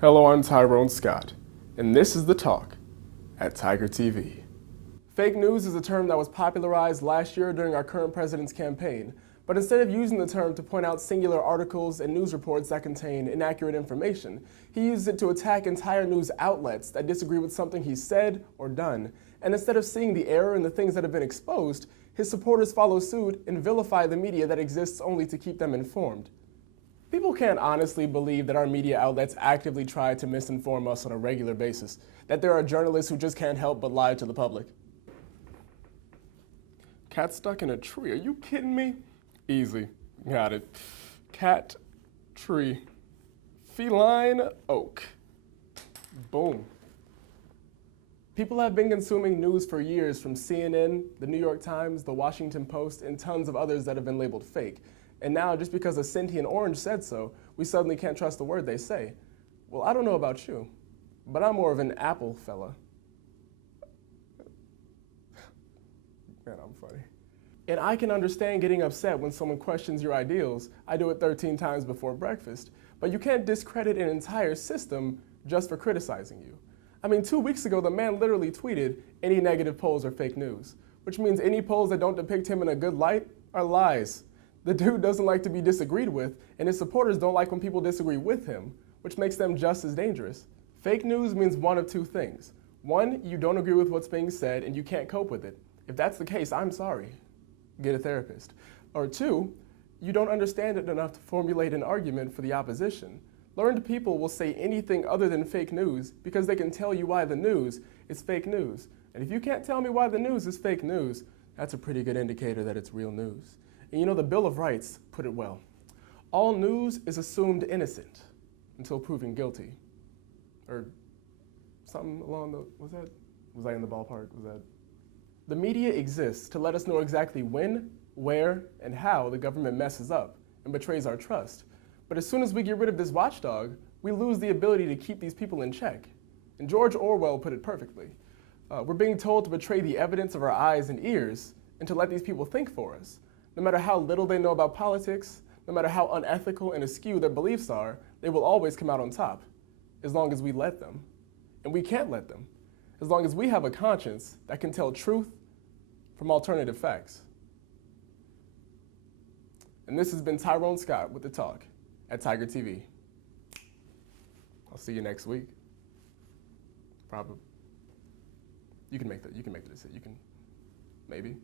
Hello, I'm Tyrone Scott, and this is The Talk at Tiger TV. Fake news is a term that was popularized last year during our current president's campaign, but instead of using the term to point out singular articles and news reports that contain inaccurate information, he used it to attack entire news outlets that disagree with something he said or done. And instead of seeing the error in the things that have been exposed, his supporters follow suit and vilify the media that exists only to keep them informed. People can't honestly believe that our media outlets actively try to misinform us on a regular basis, that there are journalists who just can't help but lie to the public. Cat stuck in a tree, are you kidding me? Easy, got it. Cat, tree, feline, oak. Boom. People have been consuming news for years from CNN, the New York Times, the Washington Post, and tons of others that have been labeled fake. And now, just because a sentient orange said so, we suddenly can't trust the word they say. Well, I don't know about you, but I'm more of an apple fella. Man, I'm funny. And I can understand getting upset when someone questions your ideals. I do it 13 times before breakfast. But you can't discredit an entire system just for criticizing you. I mean, 2 weeks ago, the man literally tweeted, "Any negative polls are fake news," which means any polls that don't depict him in a good light are lies. The dude doesn't like to be disagreed with, and his supporters don't like when people disagree with him, which makes them just as dangerous. Fake news means one of two things. One, you don't agree with what's being said and you can't cope with it. If that's the case, I'm sorry. Get a therapist. Or two, you don't understand it enough to formulate an argument for the opposition. Learned people will say anything other than fake news because they can tell you why the news is fake news. And if you can't tell me why the news is fake news, that's a pretty good indicator that it's real news. And you know, the Bill of Rights put it well. All news is assumed innocent until proven guilty. Or something along the, was I in the ballpark? The media exists to let us know exactly when, where, and how the government messes up and betrays our trust. But as soon as we get rid of this watchdog, we lose the ability to keep these people in check. And George Orwell put it perfectly. We're being told to betray the evidence of our eyes and ears and to let these people think for us. No matter how little they know about politics, no matter how unethical and askew their beliefs are, they will always come out on top, as long as we let them. And we can't let them, as long as we have a conscience that can tell truth from alternative facts. And this has been Tyrone Scott with The Talk at Tiger TV. I'll see you next week. Probably. You can make the decision. Maybe.